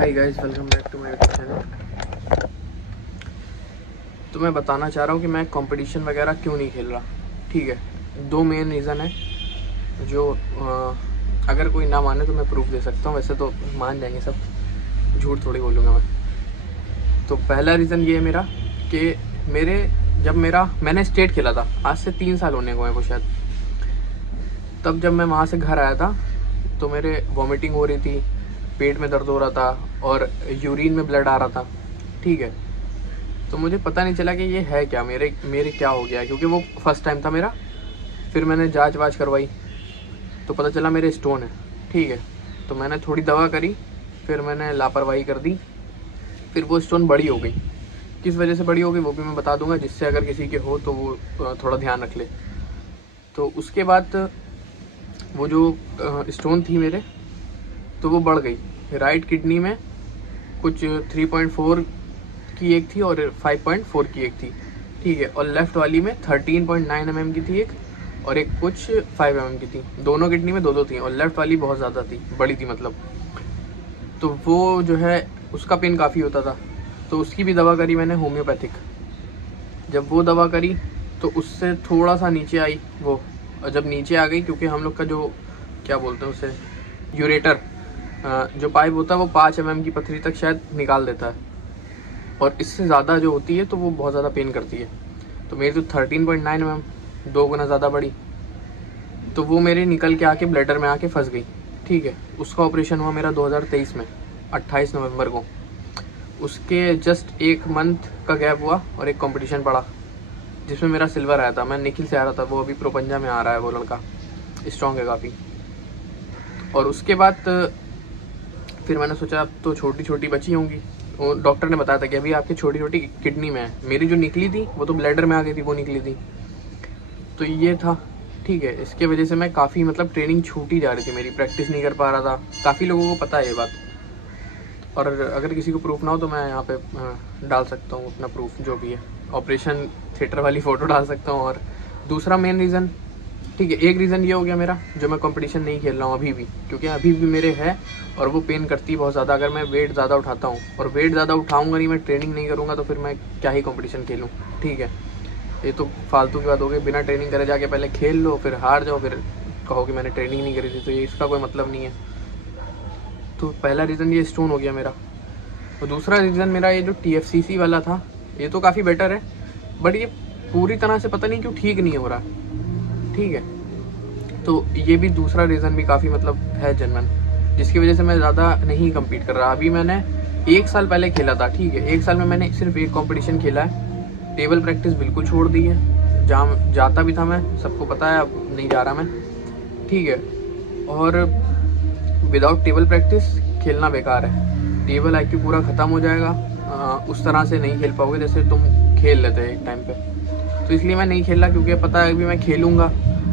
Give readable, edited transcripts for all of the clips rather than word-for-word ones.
Hi guys, welcome back to my YouTube channel. तो मैं बताना चाह रहा हूँ कि मैं कंपटीशन वगैरह क्यों नहीं खेल रहा। ठीक है, दो मेन रीज़न है जो अगर कोई ना माने तो मैं प्रूफ दे सकता हूँ। वैसे तो मान जाएंगे सब, झूठ थोड़ी बोलूँगा मैं। तो पहला रीज़न ये है मेरा कि मैंने स्टेट खेला था, आज से 3 साल होने को है वो शायद। तब जब मैं वहाँ से घर आया था तो मेरे वॉमिटिंग हो रही थी, पेट में दर्द हो रहा था और यूरिन में ब्लड आ रहा था। ठीक है, तो मुझे पता नहीं चला कि ये है क्या, मेरे क्या हो गया, क्योंकि वो फर्स्ट टाइम था मेरा। फिर मैंने जांच वाच करवाई तो पता चला मेरे स्टोन है। ठीक है, तो मैंने थोड़ी दवा करी, फिर मैंने लापरवाही कर दी, फिर वो स्टोन बड़ी हो गई। किस वजह से बड़ी हो गई वो भी मैं बता दूंगा, जिससे अगर किसी के हो तो वो थोड़ा ध्यान रख ले। तो उसके बाद वो जो स्टोन थी मेरे, तो वो बढ़ गई। राइट किडनी में कुछ 3.4 की एक थी और 5.4 की एक थी। ठीक है, और लेफ़्ट वाली में 13.9 mm की थी एक, और एक कुछ 5 mm की थी। दोनों किडनी में दो दो थी, और लेफ़्ट वाली बहुत ज़्यादा थी, बड़ी थी मतलब। तो वो जो है उसका पेन काफ़ी होता था, तो उसकी भी दवा करी मैंने होम्योपैथिक। जब वो दवा करी तो उससे थोड़ा सा नीचे आई वो, और जब नीचे आ गई, क्योंकि हम लोग का जो क्या बोलते हैं उसे, यूरेटर जो पाइप होता है वो 5 mm की पथरी तक शायद निकाल देता है, और इससे ज़्यादा जो होती है तो वो बहुत ज़्यादा पेन करती है। तो मेरी तो 13.9 mm, 2 गुना ज़्यादा बड़ी, तो वो मेरे निकल के आके ब्लैडर में आके फंस गई। ठीक है, उसका ऑपरेशन हुआ मेरा 2023 में 28 नवंबर को। उसके जस्ट 1 मंथ का गैप हुआ और एक कंपटीशन पड़ा जिसमें मेरा सिल्वर आया था। मैं निखिल से आ रहा था, वो अभी प्रोपंजा में आ रहा है, वो लड़का स्ट्रॉन्ग है काफ़ी। और उसके बाद फिर मैंने सोचा अब तो छोटी छोटी बची होंगी। वो डॉक्टर ने बताया था कि अभी आपकी छोटी छोटी किडनी में है। मेरी जो निकली थी वो तो ब्लैडर में आ गई थी, वो निकली थी। तो ये था। ठीक है, इसके वजह से मैं काफ़ी मतलब ट्रेनिंग छूटी जा रही थी मेरी, प्रैक्टिस नहीं कर पा रहा था। काफ़ी लोगों को पता है ये बात, और अगर किसी को प्रूफ ना हो तो मैं यहाँ पे डाल सकता हूँ अपना प्रूफ, जो भी है ऑपरेशन थिएटर वाली फ़ोटो डाल सकता हूँ। और दूसरा मेन रीज़न, ठीक है, एक रीज़न ये हो गया मेरा जो मैं कंपटीशन नहीं खेल रहा हूँ अभी भी, क्योंकि अभी भी मेरे है और वो पेन करती है बहुत ज़्यादा अगर मैं वेट ज़्यादा उठाता हूँ। और वेट ज़्यादा उठाऊँगा नहीं, मैं ट्रेनिंग नहीं करूँगा, तो फिर मैं क्या ही कंपटीशन खेलूँ। ठीक है, ये तो फालतू की बात हो गई। बिना ट्रेनिंग करे जाके पहले खेल लो, फिर हार जाओ, फिर कहो कि मैंने ट्रेनिंग नहीं करी थी, तो ये इसका कोई मतलब नहीं है। तो पहला रीज़न ये स्टोन हो गया मेरा। और दूसरा रीज़न मेरा ये जो TFCC वाला था, ये तो काफ़ी बेटर है, बट ये पूरी तरह से पता नहीं क्यों ठीक नहीं हो रहा। ठीक है, तो ये भी दूसरा रीज़न भी काफ़ी मतलब है जेन्युइन, जिसकी वजह से मैं ज़्यादा नहीं कम्पीट कर रहा। अभी मैंने 1 साल पहले खेला था। ठीक है, 1 साल में मैंने सिर्फ एक कंपटीशन खेला है। टेबल प्रैक्टिस बिल्कुल छोड़ दी है, जहाँ जाता भी था मैं, सबको पता है, अब नहीं जा रहा मैं। ठीक है, और विदाउट टेबल प्रैक्टिस खेलना बेकार है। टेबल IQ पूरा ख़त्म हो जाएगा, उस तरह से नहीं खेल पाओगे जैसे तुम खेल लेते एक टाइम पे। तो इसलिए मैं नहीं खेल रहा, क्योंकि पता है अभी मैं खेलूँगा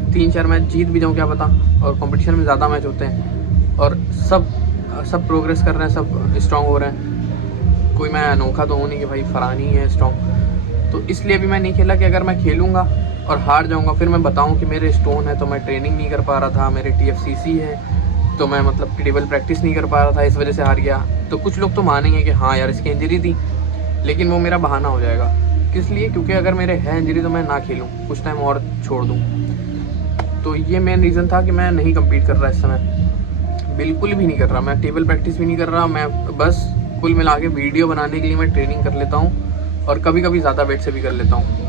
3-4 मैच जीत भी जाऊँ क्या पता। और कंपटीशन में ज़्यादा मैच होते हैं और सब प्रोग्रेस कर रहे हैं, सब स्ट्रॉन्ग हो रहे हैं। कोई मैं अनोखा तो हूँ नहीं कि भाई फरहान ही है स्ट्रॉन्ग। तो इसलिए अभी मैं नहीं खेला कि अगर मैं खेलूँगा और हार जाऊँगा फिर मैं बताऊँ कि मेरे स्टोन है तो मैं ट्रेनिंग नहीं कर पा रहा था, मेरे TFCC है तो मैं मतलब टेबल प्रैक्टिस नहीं कर पा रहा था, इस वजह से हार गया। तो कुछ लोग तो मानेंगे कि हाँ यार इसकी इंजरी थी, लेकिन वो मेरा बहाना हो जाएगा। किस लिए? क्योंकि अगर मेरे है इंजरी तो मैं ना खेलूँ, कुछ टाइम और छोड़ दूँ। तो ये मेन रीज़न था कि मैं नहीं कम्पीट कर रहा इस समय, बिल्कुल भी नहीं कर रहा। मैं टेबल प्रैक्टिस भी नहीं कर रहा, मैं बस कुल मिला के वीडियो बनाने के लिए मैं ट्रेनिंग कर लेता हूँ, और कभी कभी ज़्यादा वेट से भी कर लेता हूँ,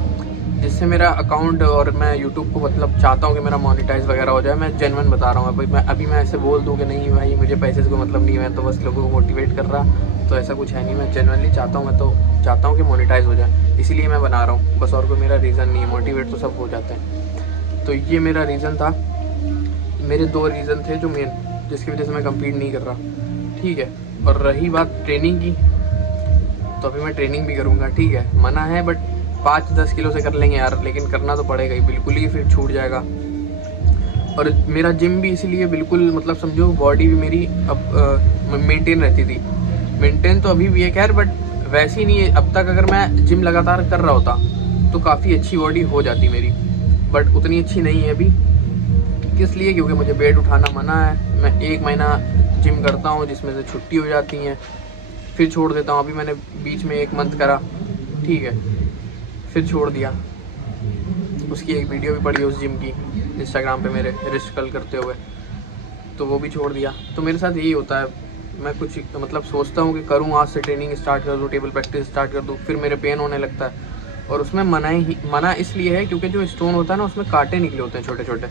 जिससे मेरा अकाउंट और मैं यूट्यूब को मतलब चाहता हूँ कि मेरा मोनेटाइज वगैरह हो जाए। मैं जेन्युइन बता रहा हूँ। अभी मैं ऐसे बोल दूँ कि नहीं भाई मुझे पैसे से कोई मतलब नहीं है, तो बस लोगों को मोटिवेट कर रहा, तो ऐसा कुछ है नहीं। मैं जेन्युइनली चाहता हूँ, मैं तो चाहता हूँ कि मोनेटाइज हो जाए, इसीलिए मैं बना रहा हूँ बस, और कोई मेरा रीज़न नहीं है। मोटिवेट तो सब हो जाते हैं। तो ये मेरा रीज़न था, मेरे 2 रीज़न थे जो मेन, जिसकी वजह से मैं कम्पीट नहीं कर रहा। ठीक है, और रही बात ट्रेनिंग की, तो अभी मैं ट्रेनिंग भी करूँगा। ठीक है, मना है बट 5-10 किलो से कर लेंगे यार, लेकिन करना तो पड़ेगा ही, बिल्कुल ही फिर छूट जाएगा। और मेरा जिम भी इसीलिए बिल्कुल मतलब समझो, बॉडी भी मेरी अब मेंटेन रहती थी। मेंटेन तो अभी भी है खैर, बट वैसी नहीं है। अब तक अगर मैं जिम लगातार कर रहा होता तो काफ़ी अच्छी बॉडी हो जाती मेरी, बट उतनी अच्छी नहीं है अभी। किस लिए? क्योंकि मुझे वेट उठाना मना है। मैं 1 महीना जिम करता हूँ जिसमें से छुट्टी हो जाती है, फिर छोड़ देता हूँ। अभी मैंने बीच में 1 मंथ करा, ठीक है, फिर छोड़ दिया। उसकी एक वीडियो भी पड़ी उस जिम की इंस्टाग्राम पे मेरे रिस्ट कर्ल करते हुए, तो वो भी छोड़ दिया। तो मेरे साथ यही होता है, मैं कुछ मतलब सोचता हूँ कि करूँ, आज से ट्रेनिंग स्टार्ट कर दूँ, टेबल प्रैक्टिस स्टार्ट कर दूँ, फिर मेरे पेन होने लगता है। और उसमें मना इसलिए है क्योंकि जो स्टोन होता है ना, उसमें कांटे निकले होते हैं छोटे छोटे।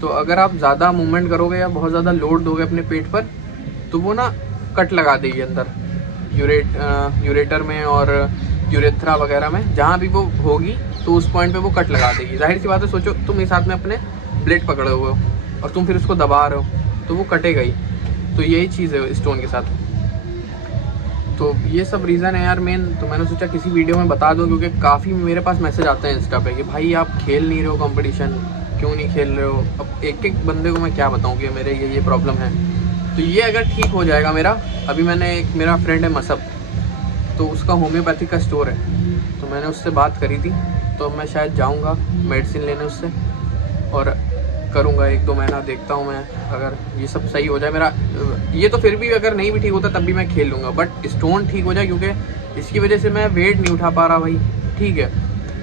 तो अगर आप ज़्यादा मूवमेंट करोगे या बहुत ज़्यादा लोड दोगे अपने पेट पर, तो वो ना कट लगा देगी अंदर यूरेटर में और यूरेथ्रा वगैरह में, जहाँ भी वो होगी तो उस पॉइंट पे वो कट लगा देगी। जाहिर सी बात है, सोचो तुम इस हाथ में अपने ब्लेड पकड़े हुए हो और तुम फिर उसको दबा रहे हो, तो वो कटेगा ही। तो यही चीज़ है स्टोन के साथ। तो ये सब रीज़न है यार मेन। तो मैंने सोचा किसी वीडियो में बता दूं, क्योंकि काफ़ी मेरे पास मैसेज आते हैं इंस्टा पे कि भाई आप खेल नहीं रहे हो कंपटीशन, क्यों नहीं खेल रहे हो। अब एक एक बंदे को मैं क्या बताऊं कि मेरे ये प्रॉब्लम है। तो ये अगर ठीक हो जाएगा मेरा, अभी मेरा फ्रेंड है मसब, तो उसका होम्योपैथिक का स्टोर है, तो मैंने उससे बात करी थी। तो मैं शायद जाऊँगा मेडिसिन लेने उससे और करूँगा 1-2 महीना, देखता हूँ मैं। अगर ये सब सही हो जाए मेरा, ये तो फिर भी अगर नहीं भी ठीक होता तब भी मैं खेल लूँगा, बट स्टोन ठीक हो जाए, क्योंकि इसकी वजह से मैं वेट नहीं उठा पा रहा भाई, ठीक है।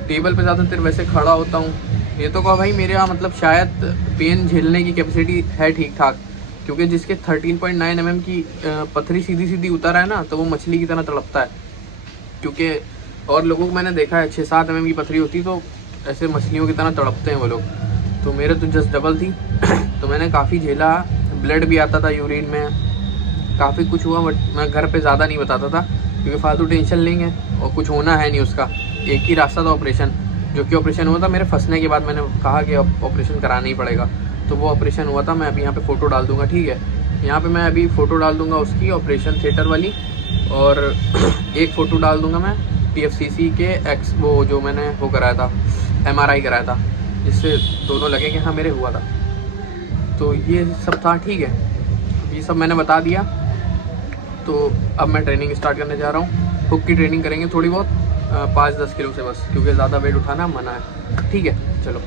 टेबल पे ज़्यादातर वैसे खड़ा होता हूँ। ये तो कहा भाई मेरे यहाँ मतलब शायद पेन झेलने की कैपेसिटी है ठीक ठाक, क्योंकि जिसके 13.9 mm की पथरी सीधी सीधी उतर है ना, तो वो मछली की तरह तड़पता है। क्योंकि और लोगों को मैंने देखा है 6-7 mm की पथरी होती, तो ऐसे मछलियों की तरह तड़पते हैं वो लोग। तो मेरे तो जस्ट डबल थी। तो मैंने काफ़ी झेला, ब्लड भी आता था यूरिन में, काफ़ी कुछ हुआ, बट मैं घर पे ज़्यादा नहीं बताता था, क्योंकि फालतू टेंशन लेंगे और कुछ होना है नहीं उसका। एक ही रास्ता था ऑपरेशन, जो कि ऑपरेशन हुआ था मेरे फंसने के बाद। मैंने कहा कि अब ऑपरेशन कराना ही पड़ेगा, तो वो ऑपरेशन हुआ था। मैं अभी यहाँ पे फ़ोटो डाल दूँगा, ठीक है। यहाँ पे मैं अभी फ़ोटो डाल दूँगा उसकी, ऑपरेशन थिएटर वाली, और एक फ़ोटो डाल दूँगा मैं TFCC के वो जो मैंने वो कराया था, MRI कराया था, जिससे दोनों लगे कि हाँ मेरे हुआ था। तो ये सब था, ठीक है, ये सब मैंने बता दिया। तो अब मैं ट्रेनिंग स्टार्ट करने जा रहा हूँ। हुक की ट्रेनिंग करेंगे थोड़ी बहुत, 5-10 किलो से बस, क्योंकि ज़्यादा वेट उठाना मना है, ठीक है। चलो,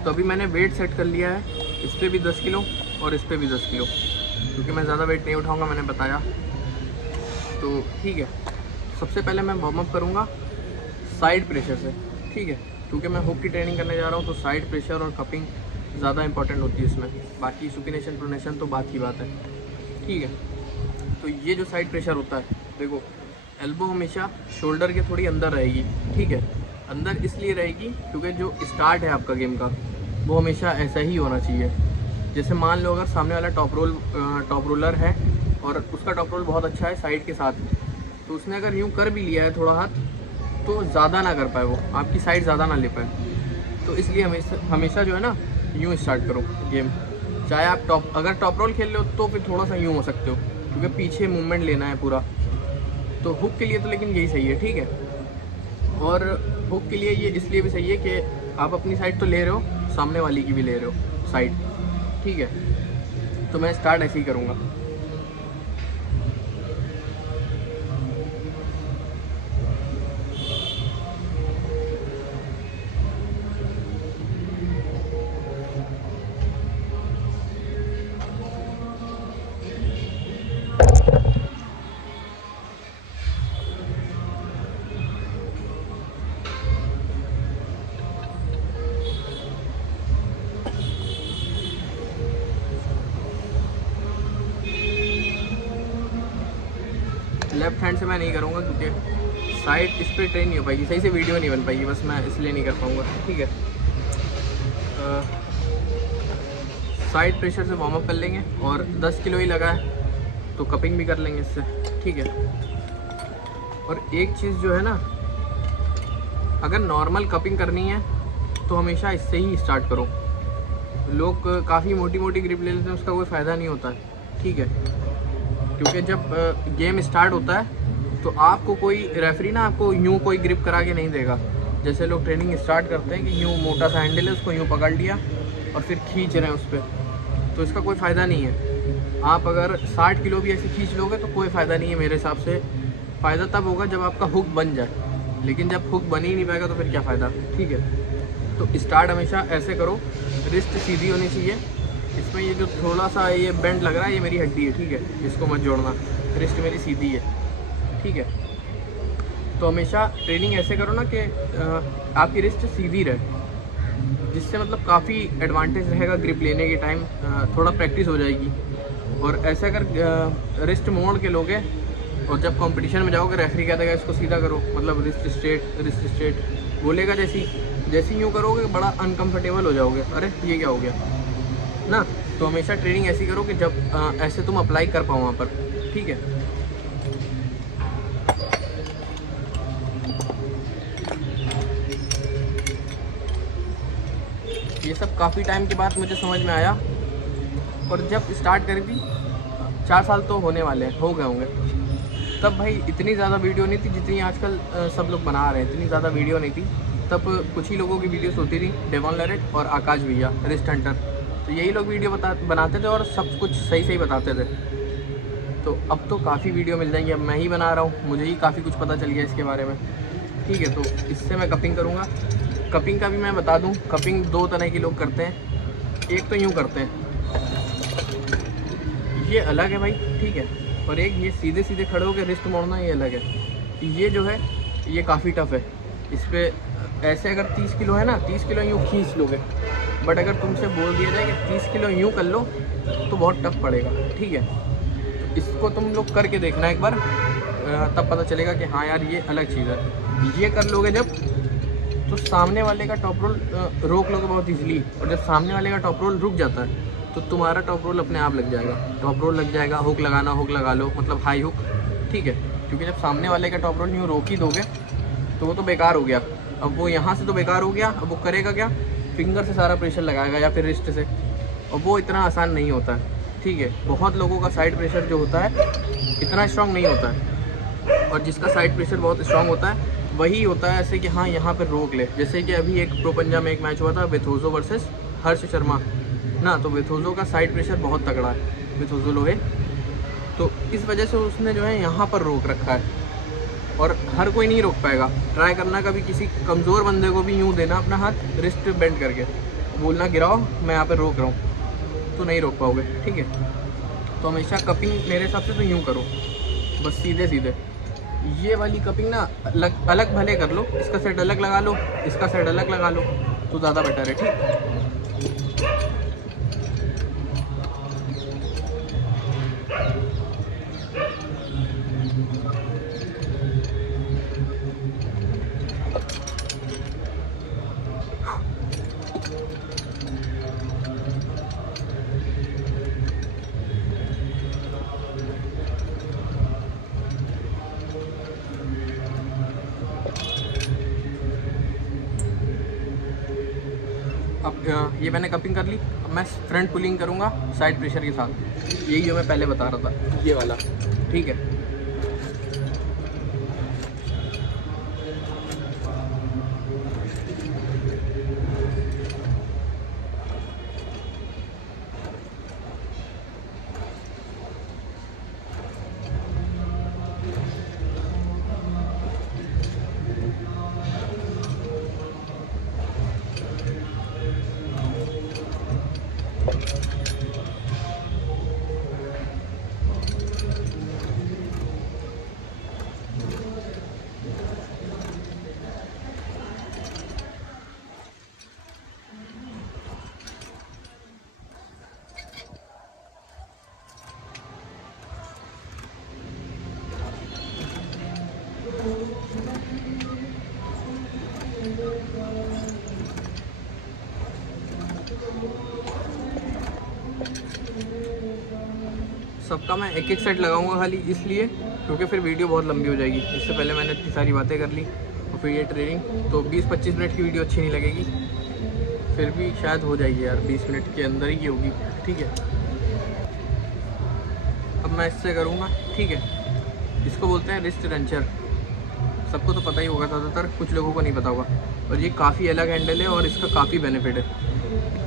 तो अभी मैंने वेट सेट कर लिया है, इस पर भी 10 किलो और इस पर भी 10 किलो, क्योंकि मैं ज़्यादा वेट नहीं उठाऊँगा, मैंने बताया। तो ठीक है, सबसे पहले मैं वार्म अप करूँगा साइड प्रेशर से, ठीक है, क्योंकि मैं हुक की ट्रेनिंग करने जा रहा हूँ। तो साइड प्रेशर और कपिंग ज़्यादा इंपॉर्टेंट होती है इसमें, बाकी सुपिनेशन प्रोनेशन तो बात की बात है, ठीक है। तो ये जो साइड प्रेशर होता है, देखो एल्बो हमेशा शोल्डर के थोड़ी अंदर रहेगी, ठीक है। अंदर इसलिए रहेगी क्योंकि जो स्टार्ट है आपका गेम का, वो हमेशा ऐसा ही होना चाहिए। जैसे मान लो अगर सामने वाला टॉप रोलर है और उसका टॉप रोल बहुत अच्छा है साइड के साथ, तो उसने अगर यूँ कर भी लिया है थोड़ा हाथ, तो ज़्यादा ना कर पाए, वो आपकी साइड ज़्यादा ना ले पाए। तो इसलिए हमेशा जो है ना, यूँ स्टार्ट करो गेम। चाहे आप अगर टॉप रोल खेल रहे हो तो फिर थोड़ा सा यूँ हो सकते हो, क्योंकि पीछे मूवमेंट लेना है पूरा। तो हुक के लिए तो लेकिन यही सही है, ठीक है। और हुक के लिए ये इसलिए भी सही है कि आप अपनी साइड तो ले रहे हो, सामने वाली की भी ले रहे हो साइड, ठीक है। तो मैं स्टार्ट ऐसे ही करूँगा। लेफ्ट हैंड से मैं नहीं करूँगा, क्योंकि साइड इस पर ट्रेन नहीं हो पाएगी, सही से वीडियो नहीं बन पाएगी, बस मैं इसलिए नहीं कर पाऊँगा, ठीक है। साइड प्रेशर से वार्म अप कर लेंगे, और 10 किलो ही लगा है तो कपिंग भी कर लेंगे इससे, ठीक है। और एक चीज़ जो है ना, अगर नॉर्मल कपिंग करनी है तो हमेशा इससे ही स्टार्ट करो। लोग काफ़ी मोटी मोटी ग्रिप ले लेते हैं, उसका कोई फ़ायदा नहीं होता है, ठीक है। क्योंकि जब गेम स्टार्ट होता है तो आपको कोई रेफरी ना आपको यूँ कोई ग्रिप करा के नहीं देगा। जैसे लोग ट्रेनिंग स्टार्ट करते हैं कि यूँ मोटा सा हैंडल है, उसको यूँ पकड़ लिया और फिर खींच रहे हैं उस पर, तो इसका कोई फ़ायदा नहीं है। आप अगर 60 किलो भी ऐसे खींच लोगे तो कोई फ़ायदा नहीं है मेरे हिसाब से। फ़ायदा तब होगा जब आपका हुक बन जाए, लेकिन जब हुक बन ही नहीं पाएगा तो फिर क्या फ़ायदा, ठीक है। तो स्टार्ट हमेशा ऐसे करो रिस्ट सीधी होनी चाहिए। इसमें ये जो थोड़ा सा ये बेंड लग रहा है ये मेरी हड्डी है, ठीक है, इसको मत जोड़ना। रिस्ट मेरी सीधी है, ठीक है। तो हमेशा ट्रेनिंग ऐसे करो ना कि आपकी रिस्ट सीधी रहे, जिससे मतलब काफ़ी एडवांटेज रहेगा ग्रिप लेने के टाइम, थोड़ा प्रैक्टिस हो जाएगी। और ऐसे अगर रिस्ट मोड़ के लोगे और जब कंपटीशन में जाओगे रेफरी कह देगा इसको सीधा करो, मतलब रिस्ट स्ट्रेट बोलेगा, जैसे यूँ करोगे बड़ा अनकंफर्टेबल हो जाओगे, अरे ये क्या हो गया ना। तो हमेशा ट्रेनिंग ऐसी करो कि जब ऐसे तुम अप्लाई कर पाओ वहाँ पर, ठीक है। ये सब काफ़ी टाइम के बाद मुझे समझ में आया, और जब स्टार्ट करी थी 4 साल तो होने वाले हैं, हो गए होंगे, तब भाई इतनी ज़्यादा वीडियो नहीं थी जितनी आजकल सब लोग बना रहे हैं। इतनी ज़्यादा वीडियो नहीं थी तब, कुछ ही लोगों की वीडियोस होती थी, डेवॉन लैरेट और आकाश भैया रिस्ट हंटर, तो यही लोग वीडियो बनाते थे और सब कुछ सही बताते थे। तो अब तो काफ़ी वीडियो मिल जाएंगी, अब मैं ही बना रहा हूँ, मुझे ही काफ़ी कुछ पता चल गया इसके बारे में, ठीक है। तो इससे मैं कपिंग करूँगा। कपिंग का भी मैं बता दूँ, कपिंग 2 तरह के लोग करते हैं। एक तो यूँ करते हैं, ये अलग है भाई, ठीक है, और एक ये सीधे सीधे खड़े होकर रिस्ट मोड़ना, ये अलग है। ये जो है ये काफ़ी टफ है। इस पर ऐसे अगर 30 किलो है ना, 30 किलो यूँ खींच लोगे, बट अगर तुमसे बोल दिया जाए कि 30 किलो यूँ कर लो तो बहुत टफ पड़ेगा, ठीक है। इसको तुम लोग करके देखना एक बार, तब पता चलेगा कि हाँ यार ये अलग चीज़ है। ये कर लोगे जब, तो सामने वाले का टॉप रोल रोक लोगे बहुत ईजिली, और जब सामने वाले का टॉप रोल रुक जाता है तो तुम्हारा टॉप रोल अपने आप लग जाएगा। टॉप रोल लग जाएगा, हुक लगाना, हुक लगा लो, मतलब हाई हुक, ठीक है। क्योंकि जब सामने वाले का टॉप रोल यूँ रोक ही दोगे तो वो तो बेकार हो गया। अब वो यहाँ से तो बेकार हो गया, अब वो करेगा क्या, फिंगर से सारा प्रेशर लगाएगा या फिर रिस्ट से, और वो इतना आसान नहीं होता है, ठीक है। बहुत लोगों का साइड प्रेशर जो होता है इतना स्ट्रॉन्ग नहीं होता है, और जिसका साइड प्रेशर बहुत स्ट्रॉन्ग होता है वही होता है ऐसे कि हाँ यहाँ पर रोक ले। जैसे कि अभी एक प्रो पंजा में एक मैच हुआ था, वेथोजो वर्सेस हर्ष शर्मा ना, तो वेथोजो का साइड प्रेशर बहुत तगड़ा है, वेथोजो लोहे, तो इस वजह से उसने जो है यहाँ पर रोक रखा है, और हर कोई नहीं रोक पाएगा। ट्राई करना कभी किसी कमज़ोर बंदे को भी यूँ देना अपना हाथ रिस्ट बेंड करके, बोलना गिराओ मैं यहाँ पर रोक रहा हूँ, तो नहीं रोक पाओगे, ठीक है। तो हमेशा कपिंग मेरे हिसाब से तो यूँ करो, बस सीधे सीधे। ये वाली कपिंग ना अलग भले कर लो, इसका सेट अलग लगा लो, इसका सेट अलग लगा लो, तो ज़्यादा बेटर है, ठीक। अब ये मैंने कपिंग कर ली, अब मैं फ्रंट पुलिंग करूँगा साइड प्रेशर के साथ, यही जो मैं पहले बता रहा था, ये वाला, ठीक है। सबका मैं एक एक सेट लगाऊंगा खाली इसलिए क्योंकि फिर वीडियो बहुत लंबी हो जाएगी। इससे पहले मैंने इतनी सारी बातें कर ली और फिर ये ट्रेनिंग, तो 20-25 मिनट की वीडियो अच्छी नहीं लगेगी, फिर भी शायद हो जाएगी यार 20 मिनट के अंदर ही होगी, ठीक है। अब मैं इससे करूँगा, ठीक है। इसको बोलते हैं रिस्ट रंचर, सबको तो पता ही होगा, ज़्यादातर कुछ लोगों को नहीं पता होगा, और ये काफ़ी अलग हैंडल है और इसका काफ़ी बेनिफिट है।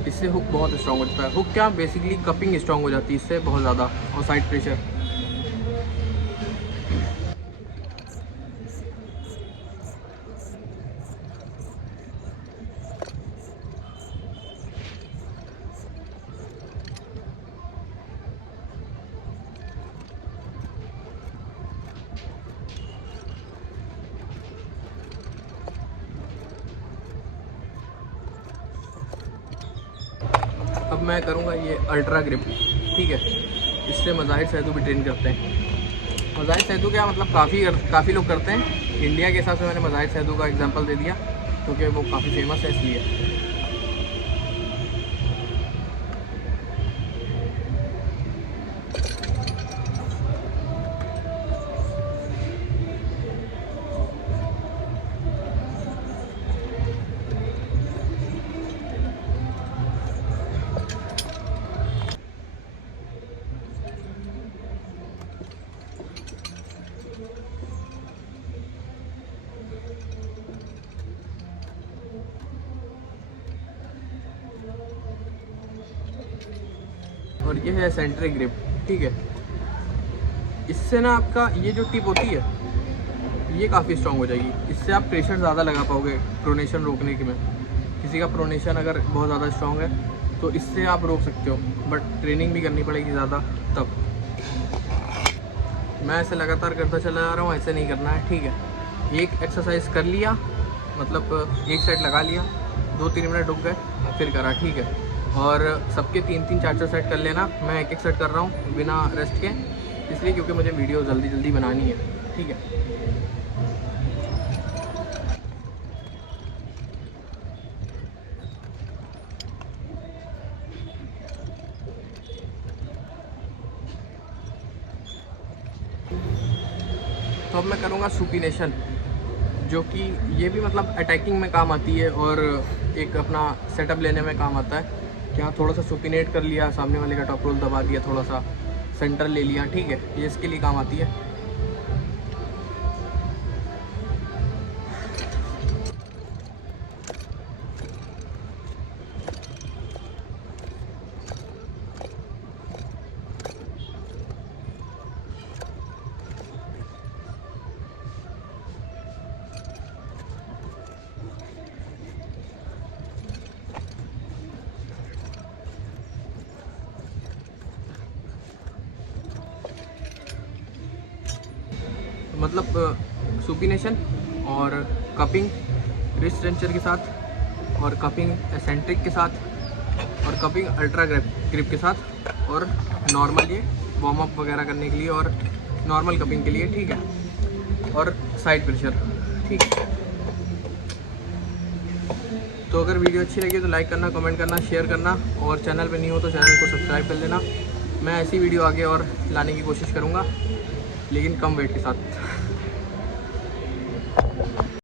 इससे हुक बहुत स्ट्रॉन्ग होता है। हुक क्या, बेसिकली कपिंग स्ट्रॉन्ग हो जाती है इससे बहुत ज़्यादा, और साइड प्रेशर। अब मैं करूँगा ये अल्ट्रा ग्रिप, ठीक है। इससे मज़ाहिर सैदू भी ट्रेन करते हैं। मज़ाहिर सैदू क्या मतलब काफ़ी लोग करते हैं। इंडिया के हिसाब से मैंने मज़ाहिर सैदू का एग्जांपल दे दिया क्योंकि वो काफ़ी फेमस है इसलिए। और ये है सेंट्रिक ग्रिप, ठीक है। इससे ना आपका ये जो टिप होती है ये काफ़ी स्ट्रॉन्ग हो जाएगी। इससे आप प्रेशर ज़्यादा लगा पाओगे प्रोनेशन रोकने के में। किसी का प्रोनेशन अगर बहुत ज़्यादा स्ट्रॉन्ग है तो इससे आप रोक सकते हो, बट ट्रेनिंग भी करनी पड़ेगी ज़्यादा तब। मैं ऐसे लगातार करता चला जा रहा हूँ, ऐसे नहीं करना है, ठीक है। एक एक्सरसाइज कर लिया, मतलब एक सेट लगा लिया, 2-3 मिनट रुक गए, फिर करा, ठीक है। और सबके 3-3 4-4 सेट कर लेना। मैं एक सेट कर रहा हूँ बिना रेस्ट के, इसलिए क्योंकि मुझे वीडियो जल्दी बनानी है, ठीक है। तो अब मैं करूँगा सुपिनेशन, जो कि ये भी मतलब अटैकिंग में काम आती है और एक अपना सेटअप लेने में काम आता है। क्या थोड़ा सा सुपिनेट कर लिया, सामने वाले का टॉप रोल दबा दिया, थोड़ा सा सेंटर ले लिया, ठीक है। ये इसके लिए काम आती है। मतलब सुपिनेशन और कपिंग रिस्ट रेंचर के साथ, और कपिंग एसेंट्रिक के साथ, और कपिंग अल्ट्रा ग्रिप के साथ, और नॉर्मल ये वार्म अप वगैरह करने के लिए और नॉर्मल कपिंग के लिए, ठीक है। और साइड प्रेशर, ठीक है। तो अगर वीडियो अच्छी लगी तो लाइक करना, कमेंट करना, शेयर करना, और चैनल पे नहीं हो तो चैनल को सब्सक्राइब कर लेना। मैं ऐसी वीडियो आगे और लाने की कोशिश करूँगा, लेकिन कम वेट के साथ।